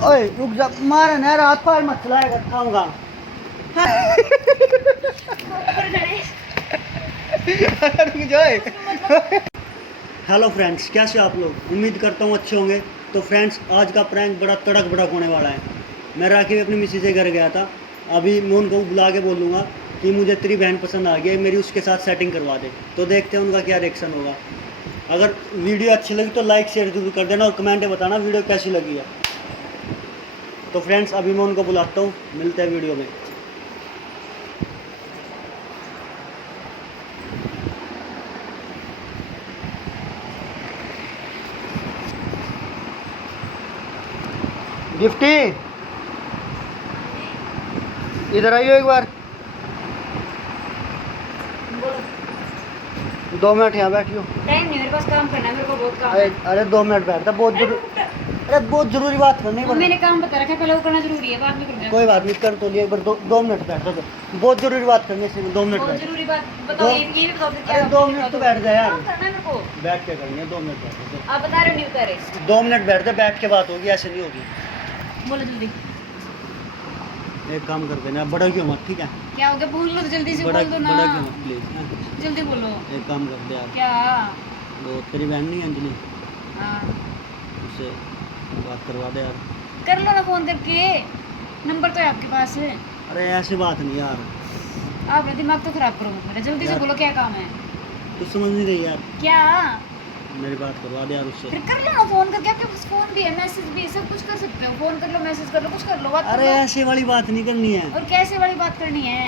ओए रुक जा, मार ना रात पार मत चलाएगा खाऊंगा। हेलो फ्रेंड्स, कैसे आप लोग? उम्मीद करता हूँ अच्छे होंगे। तो फ्रेंड्स, आज का प्रैंक बड़ा तड़क भड़क होने वाला है। मैं राखी अपनी मिसी से घर गया था। अभी मैं उनको बुला के बोलूँगा कि मुझे तेरी बहन पसंद आ गई है, मेरी उसके साथ सेटिंग करवा दे। तो देखते हैं उनका क्या रिएक्शन होगा। अगर वीडियो अच्छी लगी तो लाइक शेयर जरूर कर देना और कमेंट में बताना वीडियो कैसी लगी है। तो फ्रेंड्स, अभी मैं उनको बुलाता हूँ, मिलते हैं वीडियो में। गिफ्टी, इधर आइयो एक बार। 2 मिनट यहाँ बैठियो। टाइम नहीं, मेरे पास काम करना है, मेरे को बहुत काम है। अरे 2 मिनट बैठता, बहुत जरूरी बात करनी है। मैंने काम बता रखा है, पहले वो करना जरूरी है, बाद में करूंगा। कोई बात नहीं, कर तो लिया। एक बार 2 मिनट बैठ तो, बहुत जरूरी बात करनी है। 2 मिनट बहुत बैठ। जरूरी बात बताओ, ये भी बताओ फिर क्या। अरे 2 मिनट तो बैठ जा यार। काम करना है मेरे को। बैठ के करेंगे, 2 मिनट बैठ। आप बता रहे हो नहीं बता रहे? 2 मिनट बैठते, बैठ के बात होगी, ऐसे नहीं होगी। बोलो जल्दी। एक काम कर देना, बड़ा क्यों मत, ठीक है? क्या हो गया? बोल लो तो जल्दी से, बड़ा बोल दो ना। बड़ा क्यों मत प्लीज। जल्दी बोलो। एक काम कर दे यार। क्या? वो तेरी बहन नहीं अंजलि, हाँ, उससे बात करवा दे यार। कर लो ना फोन करके, नंबर तो है आपके पास है। अरे ऐसी बात नहीं यार, आप ना दिमाग तो खराब करो मत मेरा। जल्दी से यार। बोलो क्या काम है। तू समझ नहीं रही यार, क्या? मेरी बात करवा दे यार उससे। फिर कर लो ना फोन करके, आपके पास फोन भी है, मैसेज भी है, सब कुछ कर सकते हो। फोन कर लो, मैसेज कर लो, कुछ कर लो, बात कर अरे लो। ऐसे वाली बात नहीं करनी है। और कैसे वाली बात करनी है?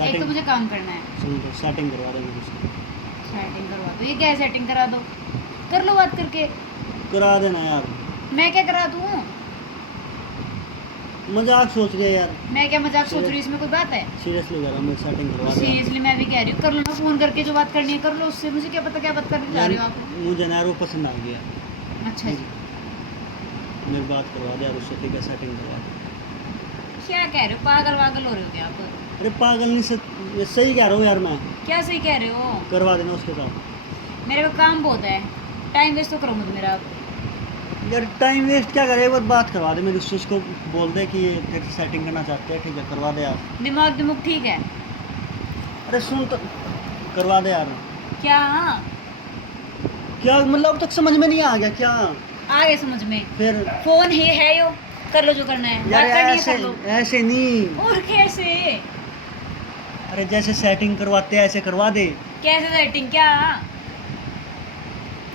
एक तो मुझे काम करना है। सुन तो, सेटिंग करवा देंगे उससे। सेटिंग करवा दो। ये क्या है? सेटिंग करा दो, कर लो बात करके। करा देना यार। मैं क्या करा दूँ? मजाक सोच रही है यार। मैं क्या मजाक सोच रही हूँ? इसमें कोई बात है? सीरियसली कह रहा हूँ, मैं सेटिंग करवा दे यार। सीरियसली मैं भी कह रही हूँ, कर लो ना फोन करके, जो बात करनी है कर लो उससे। मुझे क्या पता क्या बात करने जा रहे हो आप। मुझे ना यार वो पसंद आ गया। अच्छा जी, मेरी बात करवा दे यार उससे, ठीक है? सेटिंग करवा दे। क्या कह रहे हो? पागल वागल हो रहे हो क्या आप? अरे पागल नहीं, सही कह रहा हूँ यार मैं। क्या सही कह रहे हो? करवा देना उसके साथ। मेरे को काम बहुत है, टाइम वेस्ट तो करो मत मेरा आप। यार टाइम वेस्ट क्या करे, एक बार बात करवा दे मेरी उससे। उसको बोल दे कि ये तेरे से सेटिंग करना चाहते हैं, ठीक है? करवा दे यार। दिमाग ठीक है? अरे सुन तो, करवा दे यार। क्या? क्या मतलब अब तक समझ में नहीं आ गया क्या? आ गए समझ में। फिर फोन ही है यो, कर लो जो करना है। यार बात करनी है ऐसे कर लो। ऐसे नहीं। और कैसे? अरे जैसे सेटिंग करवाते हैं ऐसे करवा दे। कैसे सेटिंग? क्या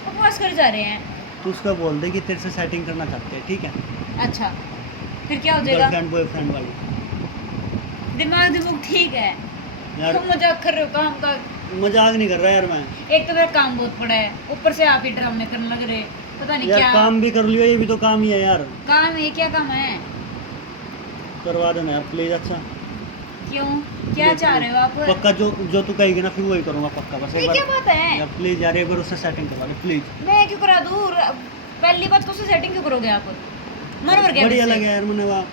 बकवास कर जा रहे हैं? तो उसको बोल दे कि तेरे से सेटिंग करना चाहते हैं, ठीक है? अच्छा, फिर क्या हो जाएगा? गर्लफ्रेंड बॉयफ्रेंड वाली। दिमाग ठीक है? यार तुम मजाक कर रहे हो काम का? मजाक नहीं कर रहा यार मैं। एक तो मेरा काम बहुत पड़ा है, ऊपर से आप ही ड्रामे करने लग रहे। पता नहीं यार क्या काम भी कर लियो, ये भी तो काम ही है यार। काम है। क्या काम है? करवा देना यार प्लीज। अच्छा क्यों? क्या चाह रहे हो आप? पक्का जो जो तू कहेगी ना, फिर वही करूंगा पक्का। बस एक ये बार क्या बात है? यार प्लीज यार, एक बार उससे सेटिंग करवा दे प्लीज। मैं क्यों करा दूँ? पहली बात तो उससे सेटिंग क्यों करोगे आप? मन भर गया बढ़िया मुझसे। लगे यार मैंने वहाँ।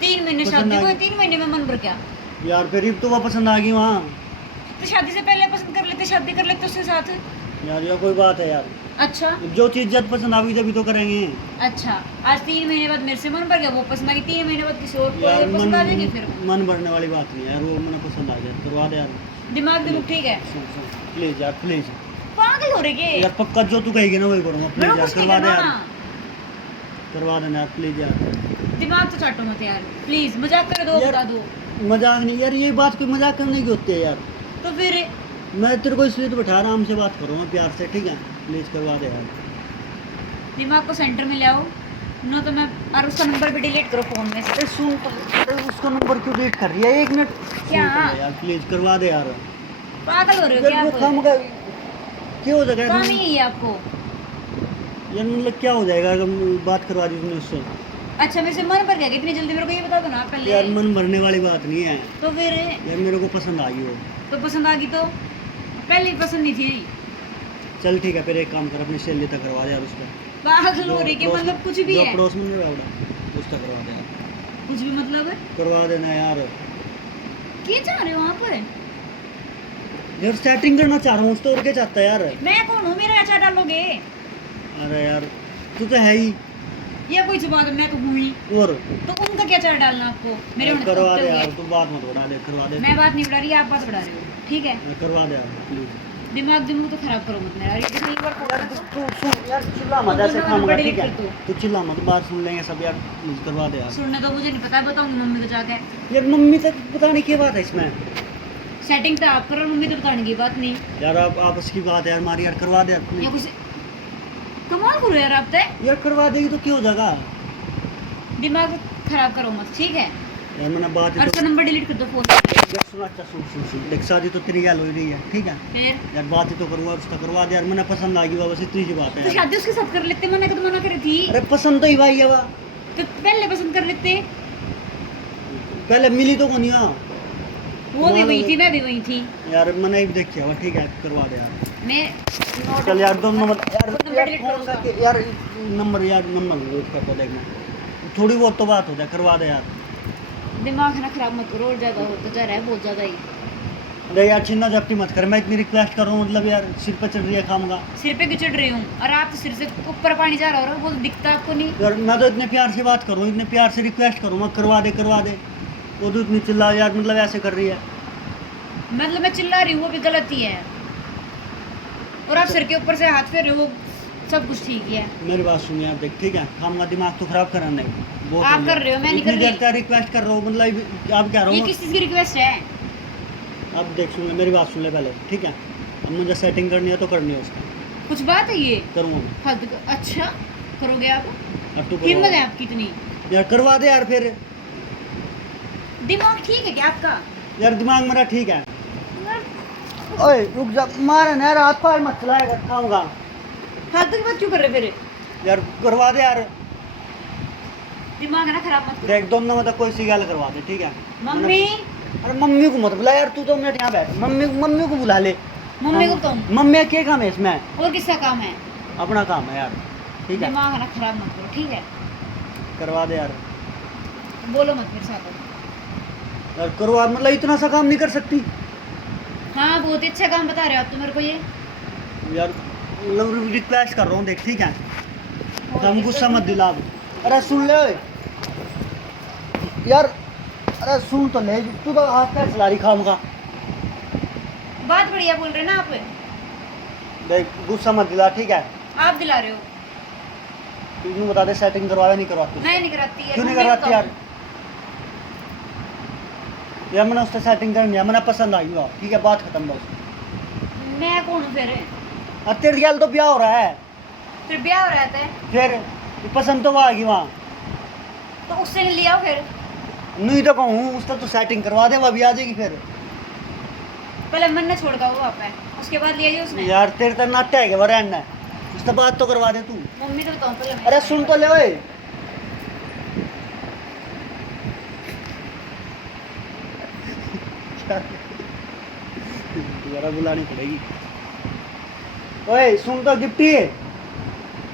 3 महीने पसंद शादी आ को, गई। 3 महीने में मन भर गया। यार फिर तो वहाँ पसंद आ गई वहाँ। तो शादी से पहले पसंद कर लेते, शादी कर लेते उसके साथ। यार ये कोई बात है यार? अच्छा जो चीज़ जब पसंद आएगी जब तो करेंगे। अच्छा, आज 3 महीने बाद मेरे से मन भर गया, वो पसंद आ गई। 3 महीने बाद किसी और को यार पसंद आ जाएगी फिर। मन भरने वाली बात नहीं है यार, वो मैंने पसंद आ गया। करवा दे यार। दिमाग ठीक है? प्लीज यार प्लीज। पागल हो रहे क्या? यार पक्का जो तू कहेगी ना वही करूँगा मेरे प्लीज को यार। कुछ नहीं करवा दे करना यार, ना। करवा देना यार प्लीज यार। दिमाग तो चाटो मत यार प्लीज। मजाक कर दो, यार बता दो। मजाक नहीं यार, ये बात कोई मजाक करने की होती है यार। तो फिर मैं तेरे को इसलिए तो बैठा आराम से बात करूँगा प्यार से, ठीक है? प्लीज करवा दे यार। दिमाग को सेंटर में ले आओ ना, तो मैं और उसका नंबर भी डिलीट करो फोन में से। अरे सुन तो, अरे उसका नंबर क्यों डिलीट कर रही है? 1 मिनट। क्या? सुन तो यार प्लीज करवा दे यार। पागल हो रहे हो क्या यार वो आप? काम का क्यों हो जाएगा काम यार? ही है ये आपको। यार मतलब क्या हो जाएगा अगर बात करवा दी तुमने उससे? अच्छा, मेरे से मन भर गया इतनी जल्दी? मेरे को ये बता दो ना आप पहले। यार मन भरने वाली बात नहीं है तो फिर यार, मेरे को पसंद आ गई वो। तो पसंद आ गई तो? पहले ही पसंद नहीं थी? चल ठीक है, फिर एक काम कर, अपनी सहेली तक करवा दे यार उसका। पागल हो रही कि मतलब कुछ भी जो है? पड़ोस में नहीं रहा उसका करवा दे यार। कुछ भी मतलब है? करवा देना यार। क्या चाह रहे हो आप? यार सेटिंग करना चाह रहा हूँ, उस तो और क्या चाहता है यार? मैं कौन हूँ? मेरा अच्छा डालोगे? अरे यार तू तो है ही। ये कोई सी बात है, मैं तो हूँ ही। और तो उनका क्या चार्ज डालना आपको मेरे होने से करवा कुत्ते दे हो यार, गए। तू बात मत बढ़ा दे, करवा दे। मैं बात नहीं बढ़ा रही, आप बात बढ़ा रहे हो, ठीक है। करवा दे यार प्लीज। दिमाग तो खराब करो मत मेरा। ये देखो, एक बार यार तू सुन यार, चिल्ला मत ऐसे दोनों खाऊंगा, बड़े ठीक है? लिख कर तू चिल्ला मत, बात सुन लेंगे सब यार, प्लीज करवा दे यार। सुनने तो मुझे नहीं पता, बताऊंगी मम्मी को जाके। यार मम्मी तक पता नहीं क्या बात है इसमें। सेटिंग तो आप करो, मम्मी तो बताने की बात नहीं। यार आप आपस की बात है यार हमारी, यार करवा दे यार या प्लीज। कुछ कमाल करो यार आप तो। यार करवा देगी तो क्या हो जाएगा? दिमाग खराब करो मत, ठीक है। यार मैंने बात और है उसका तो नंबर डिलीट कर दो फोन। यार सुन, अच्छा सुन सुन सुन, देख शादी तो तेरी गैल हो रही है, ठीक है? फिर यार बात ही तो करूँगा, उसका करवा दे यार, मैंने पसंद आ गई बस इतनी सी बात है तो यार। शादी उसके साथ कर लेते, मना तो मना करी थी। अरे पसंद तो ही भाई है वो, तो पहले पसंद कर लेते। पहले मिली तो कौन यहाँ। वो भी वही थी, मैं भी वही थी। यार मैंने भी देखी है, ठीक है करवा दे यार। मैं चल यार दो नंबर यार, नंबर यार डिलीट फोन करो करके यार नंबर नोट कर दो, देखना थोड़ी बहुत तो बात हो जाए, करवा दे यार। दिमाग ना खराब मत करो, और ज्यादा होता जा रहा है, बहुत ज्यादा ही। अरे यार छिन्ना जब्ती मत कर, मैं इतनी रिक्वेस्ट कर रहा हूँ, मतलब यार सिर पे चढ़ रही है खाऊंगा। सिर पे क्यों चढ़ रही हूँ? और आप तो सिर से ऊपर पानी जा रहा हो, वो दिखता आपको नहीं। यार मैं तो इतने प्यार से बात करूँ, इतने प्यार से रिक्वेस्ट करूँ, मैं करवा दे। वो तो इतनी चिल्ला यार, मतलब ऐसे कर रही है। मतलब मैं चिल्ला रही हूँ, वो भी गलत ही है। और आप सिर के ऊपर से हाथ फेर रहे हो, सब कुछ ठीक ही है। मेरी बात सुनिए आप, देख ठीक है, खाऊंगा दिमाग तो खराब करना नहीं। बहुत आप हो कर गया। रहे हो, मैं नहीं इतनी कर देर रही। तक रिक्वेस्ट कर रहा हूँ, मतलब आप कह रहा ये हूँ। किस चीज़ की रिक्वेस्ट है? अब देख सुन ले, मेरी बात सुन ले पहले, ठीक है? अब मुझे सेटिंग करनी है तो करनी है उसकी, कुछ बात है ये? करूँगा फालतू अच्छा करोगे आप? अब तू हिम्मत करवा है आपकी इतनी? यार करवा दे यार फिर। दिमाग ठीक है क्या आपका? यार दिमाग मेरा ठीक है। ओए रुक जा, मार ना यार, हाथ पार मत चलाएगा, खाऊंगा। फालतू की बात क्यों कर रहे फिर? यार करवा दे यार। दिमाग ना खराब मत करो। देख दोनों में तो कोई सी गल करवा दे, ठीक है? मम्मी, अरे मम्मी को मत बुला यार, तू 2 मिनट यहाँ बैठ, मम्मी को बुला ले। मम्मी को तुम। मम्मी क्या काम है इसमें? और किसका काम है? अपना काम है यार, ठीक है? दिमाग ना खराब मत करो, ठीक है? करवा दे यार। बोलो मत मेरे साथ। यार करवा, मतलब इतना सा काम नहीं कर सकती हाँ, बहुत ही अच्छा काम बता रहे हो आप तो मेरे को ये। यार, मतलब रिक्वेस्ट कर रहा हूँ, देख ठीक है? हम गुस्सा मत दिला अब। अरे सुन ले ओए यार, अरे सुन तो ले, तू तो हाथ पैर चला रही खाऊंगा। बात बढ़िया बोल रहे ना आप। देख गुस्सा मत दिला, ठीक है? आप दिला रहे हो। तू नहीं बता दे, सेटिंग करवाया नहीं करवाती? मैं नहीं कराती यार। क्यों नहीं मम्मी को करवाती यार? बताओ। यार मैंने उससे सेटिंग करनी है, मैंने पसंद आई हुआ, ठीक है? बात खत्म बस। मैं कौन हूँ फिर? और तेरे ख्याल तो ब्याह हो रहा है, फिर ब्याह हो रहता है फिर पसंद तो वो आ गई वहाँ। तो उससे नहीं लिया फिर। नहीं तो कहूँ उसका तो सेटिंग करवा दे, वो अभी आ जाएगी फिर। पहले मन ने छोड़ का वो आप है, उसके बाद लिया ही उसने। यार तेरे तो नाट्य है क्या, वो रहना है, उससे बात तो करवा दे तू। मम्मी तो बताऊँ पहले मैं। अरे सुन तो ले ओए। दोबारा बुलानी पड़ेगी। ओए सुन तो गिफ्टी,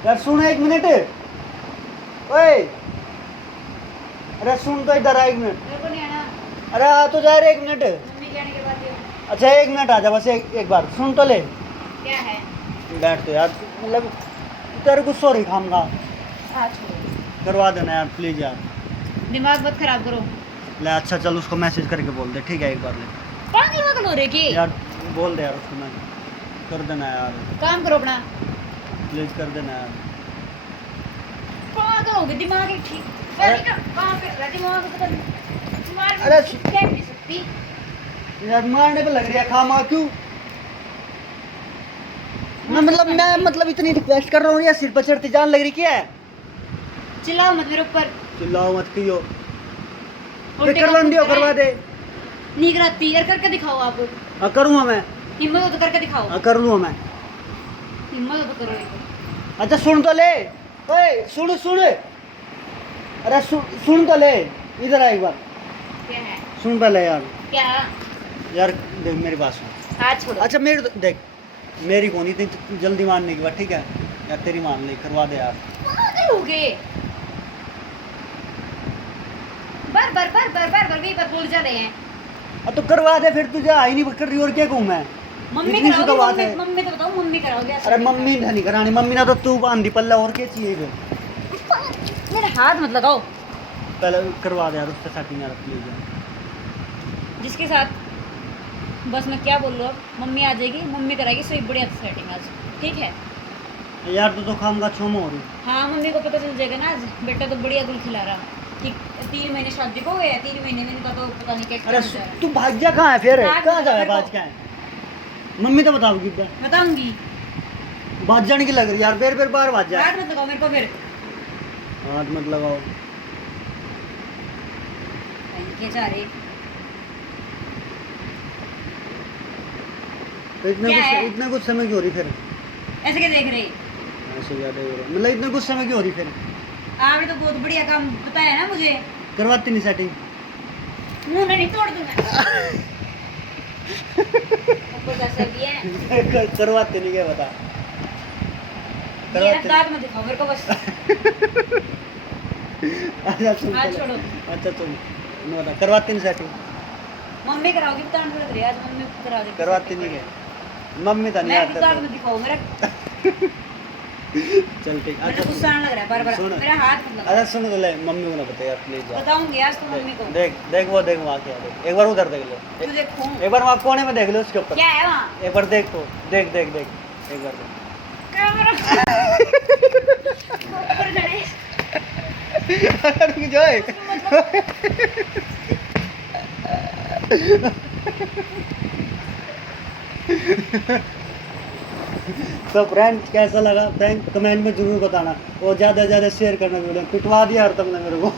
यार सुन 1 मिनट। ओए अरे सुन तो इधर आ 1 मिनट। मेरे को नहीं आना। अरे आ तो जा रे 1 मिनट। मम्मी के आने के बाद ये अच्छा 1 मिनट आ जा बस, एक बार सुन तो ले। क्या है? बैठ तो यार, मतलब तेरे को सॉरी खाऊंगा, हाँ छोड़ो। करवा देना यार प्लीज यार। दिमाग मत खराब करो। ले अच्छा चल, उसको मैसेज करके बोल दे, ठीक है? एक बार ले पागल वागल हो रहे की? यार, बोल दे यार उसको, मैं कर देना यार, काम करो अपना। प्लीज कर देना यार। पागल हो गए, दिमाग ही ठीक। अरे- कहाँ पे रहा दिमाग को पता नहीं। दिमाग अरे- कह नहीं सकती। यार मारने पे लग रही है, खामा क्यों? मैं इतनी रिक्वेस्ट कर रहा हूँ, यार सिर पर चढ़ती जान लग रही क्या है? चिल्लाओ मत मेरे ऊपर। चिल्लाओ मत कियो, उल्टे करवा काम दियो, करें। करवा दे। नहीं कराती यार, करके दिखाओ आप। हाँ करूँगा मैं, हिम्मत हो तो करके दिखाओ। हाँ कर लूँगा मैं। हिम्मत हो तो करो एक। अच्छा सुन तो ले, ओए सुन सुन, अरे सुन तो ले, इधर आ एक बार, क्या है? सुन पहले यार। क्या? यार देख मेरी बात सुन। हाथ छोड़ो। अच्छा मेरी देख, मेरी कौन इतनी जल्दी मानने की बात, ठीक है? यार तेरी मान ले, करवा दे यार। पागल हो गए। बार वही बात बोल जा रहे हैं। अब तो करवा दे फिर, तुझे आई नहीं कर रही और क्या कहूँ मैं? मम्मी इतनी सी तो बात कराओगे? है। मम्मी तो बताओ, मम्मी कराओगे? अरे मम्मी नहीं करानी, मम्मी ने तो तू बांधी पल्ला, और क्या चाहिए फिर? मेरे हाथ मत लगाओ। पहले करवा दे यार उससे सेटिंग यार प्लीज यार। जिसके साथ बस मैं क्या बोल रहा हूँ, मम्मी आ जाएगी, मम्मी कराएगी सही बढ़िया सेटिंग आज, ठीक है। यार तो खाम का छोम हो रही। हाँ मम्मी को पता चल जाएगा ना आज बेटा तो बढ़िया गुल खिला रहा कि 3 महीने शादी को गए, 3 महीने में इनका तो पता नहीं क्या अरे हो जा रहा है। तू भाग्या कहाँ है फिर? भाग कहाँ जाए मेरे को। बाज क्या है? मम्मी तो बताओगी क्या? बताऊंगी। बाज जाने की लग रही यार, फिर बाहर बाज जाए। हाथ मत लगाओ मेरे को फिर। हाथ मत लगाओ। क्या जा रहे तो क्या है? इतने कुछ समय क्यों हो रही फिर? ऐसे क्या देख रहे? ऐसे ज्यादा ही हो रहा मतलब इतने कुछ समय क्यों हो रही फिर? आपने तो बहुत बढ़िया काम बताया ना मुझे। करवाती नहीं सेटिंग? मुंह नहीं तोड़ दूंगा। आपको कैसा भी है? करवाते नहीं क्या बता? ये ना दांत मत दिखाओ मेरे को बस। अच्छा सुन हाथ पहले। छोड़ो। अच्छा तुम बता करवाती नहीं सेटिंग? मम्मी कराओगी बताने पड़ रही है आज, मम्मी करा देगी। करवाती नहीं क्या? मम्मी तो नहीं मैं आता। दांत मत दिखाओ मेरा। चल ठीक। मेरे को गुस्सा आने लग रहा है बार-बार। सुन। मेरा हाथ मत लगाओ। अच्छा सुन तो ले मम्मी को ना बता यार प्लीज यार। बताऊंगी आज तो मम्मी को। देख देख वो देख वहाँ क्या देख, एक बार उधर देख ले। तू देखो एक बार वहाँ कोने में देख ले उसके ऊपर। क्या है वहाँ। एक बार देख तो देख देख देख एक बार देख। कैमरा ऊपर जाए। रुक जाए। तो फ्रेंड कैसा लगा फ्रेंड कमेंट में जरूर बताना और ज़्यादा से ज़्यादा शेयर करना वीडियो। पिटवा दिया यार तुमने मेरे को।